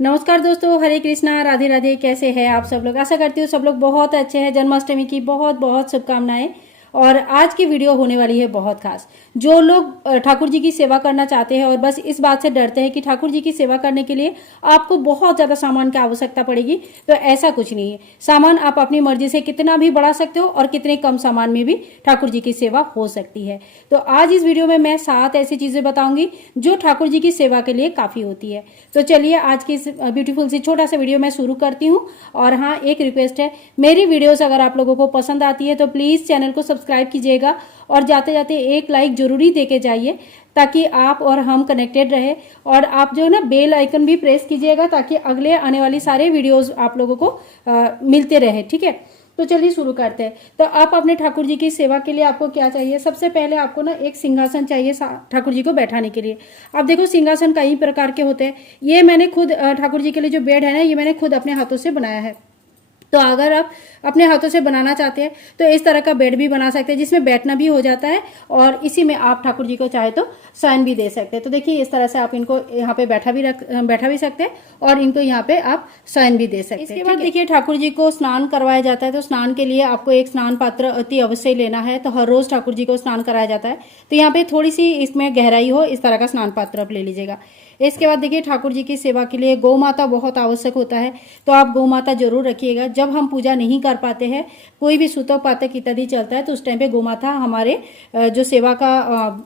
नमस्कार दोस्तों, हरे कृष्णा, राधे राधे। कैसे हैं आप सब लोग? आशा करती हूँ सब लोग बहुत अच्छे हैं। जन्माष्टमी की बहुत बहुत शुभकामनाएं। और आज की वीडियो होने वाली है बहुत खास। जो लोग ठाकुर जी की सेवा करना चाहते हैं और बस इस बात से डरते हैं कि ठाकुर जी की सेवा करने के लिए आपको बहुत ज्यादा सामान की आवश्यकता पड़ेगी, तो ऐसा कुछ नहीं है। सामान आप अपनी मर्जी से कितना भी बढ़ा सकते हो और कितने कम सामान में भी ठाकुर जी की सेवा हो सकती है। तो आज इस वीडियो में मैं 7 ऐसी चीजें बताऊंगी जो ठाकुर जी की सेवा के लिए काफी होती है। तो चलिए आज की इस ब्यूटीफुल सी छोटा सा वीडियो मैं शुरू करती हूँ। और हाँ, एक रिक्वेस्ट है, मेरी वीडियोस अगर आप लोगों को पसंद आती है तो प्लीज चैनल को सब्सक्राइब कीजिएगा और जाते जाते एक लाइक जरूरी देके जाइए, ताकि आप और हम कनेक्टेड रहे। और आप जो है ना, बेल आइकन भी प्रेस कीजिएगा ताकि अगले आने वाली सारे वीडियोस आप लोगों को मिलते रहे। ठीक है, तो चलिए शुरू करते हैं। तो आप अपने ठाकुर जी की सेवा के लिए आपको क्या चाहिए? सबसे पहले आपको ना एक सिंहासन चाहिए ठाकुर जी को बैठाने के लिए। आप देखो, सिंहासन कई प्रकार के होते हैं। ये मैंने खुद ठाकुर जी के लिए जो बेड है ना, ये मैंने खुद अपने हाथों से बनाया है। तो अगर आप अपने हाथों से बनाना चाहते हैं तो इस तरह का बेड भी बना सकते हैं, जिसमें बैठना भी हो जाता है और इसी में आप ठाकुर जी को चाहे तो शयन भी दे सकते हैं। तो देखिए, इस तरह से आप इनको यहाँ पे बैठा भी सकते हैं और इनको यहाँ पे आप शयन भी दे सकते हैं। इसके बाद देखिए, ठाकुर जी को स्नान करवाया जाता है। तो स्नान के लिए आपको एक स्नान पात्र अति अवश्य लेना है। तो हर रोज ठाकुर जी को स्नान कराया जाता है। तो यहाँ पे थोड़ी सी इसमें गहराई हो, इस तरह का स्नान पात्र आप ले लीजिएगा। इसके बाद देखिए, ठाकुर जी की सेवा के लिए गौ माता बहुत आवश्यक होता है। तो आप गौ माता जरूर रखिएगा। जब हम पूजा नहीं कर पाते हैं, कोई भी सूतक पातक इत्यादि चलता है, तो उस टाइम पे गौ माता हमारे जो सेवा का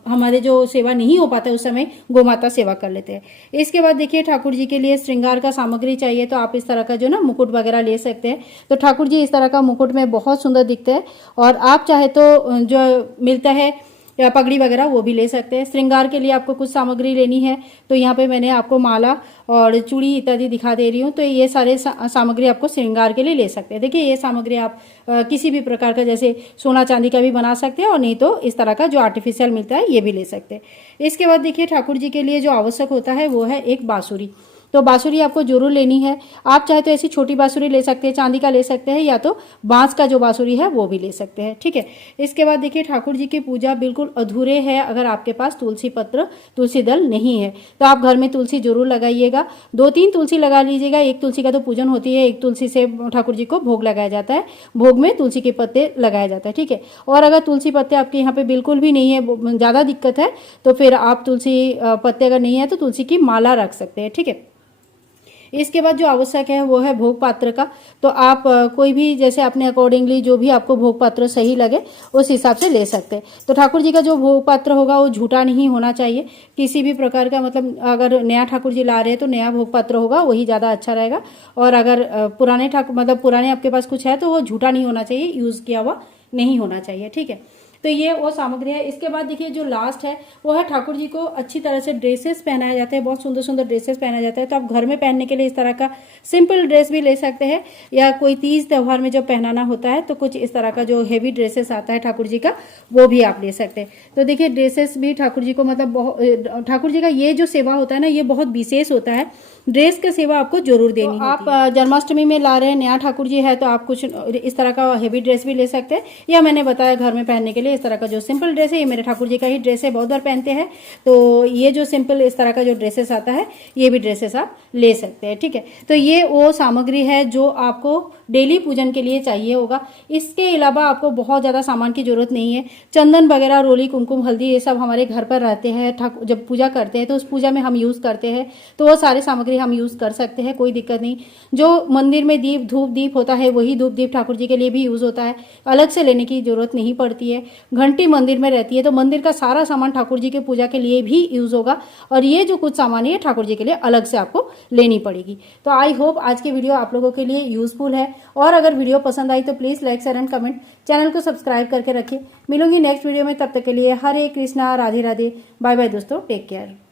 हमारे जो सेवा नहीं हो पाता है, उस समय गौ माता सेवा कर लेते हैं। इसके बाद देखिए, ठाकुर जी के लिए श्रृंगार का सामग्री चाहिए। तो आप इस तरह का जो ना मुकुट वगैरह ले सकते हैं। तो ठाकुर जी इस तरह का मुकुट में बहुत सुंदर दिखते हैं। और आप चाहे तो जो मिलता है या पगड़ी वगैरह, वो भी ले सकते हैं। श्रृंगार के लिए आपको कुछ सामग्री लेनी है। तो यहाँ पे मैंने आपको माला और चूड़ी इत्यादि दिखा दे रही हूँ। तो ये सारे सामग्री आपको श्रृंगार के लिए ले सकते हैं। देखिए, ये सामग्री आप किसी भी प्रकार का, जैसे सोना चांदी का भी बना सकते हैं, और नहीं तो इस तरह का जो आर्टिफिशियल मिलता है ये भी ले सकते हैं। इसके बाद देखिए, ठाकुर जी के लिए जो आवश्यक होता है वो है एक बांसुरी। तो बांसुरी आपको जरूर लेनी है। आप चाहे तो ऐसी छोटी बांसुरी ले सकते हैं, चांदी का ले सकते हैं, या तो बांस का जो बांसुरी है वो भी ले सकते हैं। ठीक है। इसके बाद देखिए, ठाकुर जी की पूजा बिल्कुल अधूरे है अगर आपके पास तुलसी पत्र, तुलसी दल नहीं है। तो आप घर में तुलसी जरूर लगाइएगा। 2-3 तुलसी लगा लीजिएगा। एक तुलसी का तो पूजन होती है, एक तुलसी से ठाकुर जी को भोग लगाया जाता है। भोग में तुलसी के पत्ते लगाया जाता है। ठीक है। और अगर तुलसी पत्ते आपके यहाँ पे बिल्कुल भी नहीं है, ज्यादा दिक्कत है, तो फिर आप तुलसी पत्ते अगर नहीं है तो तुलसी की माला रख सकते हैं। ठीक है। इसके बाद जो आवश्यक है वो है भोग पात्र का। तो आप कोई भी, जैसे अपने अकॉर्डिंगली जो भी आपको भोग पात्र सही लगे उस हिसाब से ले सकते हैं। तो ठाकुर जी का जो भोग पात्र होगा वो झूठा नहीं होना चाहिए किसी भी प्रकार का। मतलब अगर नया ठाकुर जी ला रहे हैं तो नया भोग पात्र होगा, वही ज्यादा अच्छा रहेगा। और अगर पुराने ठाकुर, मतलब पुराने आपके पास कुछ है, तो वो झूठा नहीं होना चाहिए, यूज किया हुआ नहीं होना चाहिए। ठीक है। तो ये वो सामग्री है। इसके बाद देखिए, जो लास्ट है वो है ठाकुर जी को अच्छी तरह से ड्रेसेस पहनाया जाता है। बहुत सुंदर सुंदर ड्रेसेस पहनाया जाता है। तो आप घर में पहनने के लिए इस तरह का सिंपल ड्रेस भी ले सकते हैं, या कोई तीज त्योहार में जब पहनाना होता है तो कुछ इस तरह का जो हेवी ड्रेसेस आता है ठाकुर जी का, वो भी आप ले सकते हैं। तो देखिए, ड्रेसेस भी ठाकुर जी को, मतलब ठाकुर जी का ये जो सेवा होता है ना, ये बहुत विशेष होता है। ड्रेस की सेवा आपको जरूर देनी है। आप जन्माष्टमी में ला रहे हैं नया ठाकुर जी है, तो आप कुछ इस तरह का हेवी ड्रेस भी ले सकते हैं, या मैंने बताया घर में पहनने के लिए इस तरह का जो सिंपल ड्रेस है, ये मेरे ठाकुर जी का ही ड्रेस है, बहुत बार पहनते हैं। तो ये जो सिंपल इस तरह का जो ड्रेसेस आता है, ये भी ड्रेसेस आप ले सकते हैं। ठीक है। तो ये वो सामग्री है जो आपको डेली पूजन के लिए चाहिए होगा। इसके अलावा आपको बहुत ज्यादा सामान की जरूरत नहीं है। चंदन वगैरह, रोली, कुमकुम, हल्दी, ये सब हमारे घर पर रहते हैं। जब पूजा करते हैं तो उस पूजा में हम यूज करते हैं, तो वो सारे सामग्री हम यूज कर सकते हैं, कोई दिक्कत नहीं। जो मंदिर में दीप, धूप दीप होता है, वही धूप दीप ठाकुर जी के लिए भी यूज होता है, अलग से लेने की जरूरत नहीं पड़ती है। घंटी मंदिर में रहती है, तो मंदिर का सारा सामान ठाकुर जी के पूजा के लिए भी यूज होगा। और ये जो कुछ सामान है ठाकुर जी के लिए अलग से आपको लेनी पड़ेगी। तो आई होप आज की वीडियो आप लोगों के लिए यूजफुल है। और अगर वीडियो पसंद आई तो please like, share and comment, channel को सब्सक्राइब करके रखिए। मिलूंगी नेक्स्ट वीडियो में, तब तक के लिए हरे कृष्णा, राधे राधे, बाय बाय दोस्तों, टेक केयर।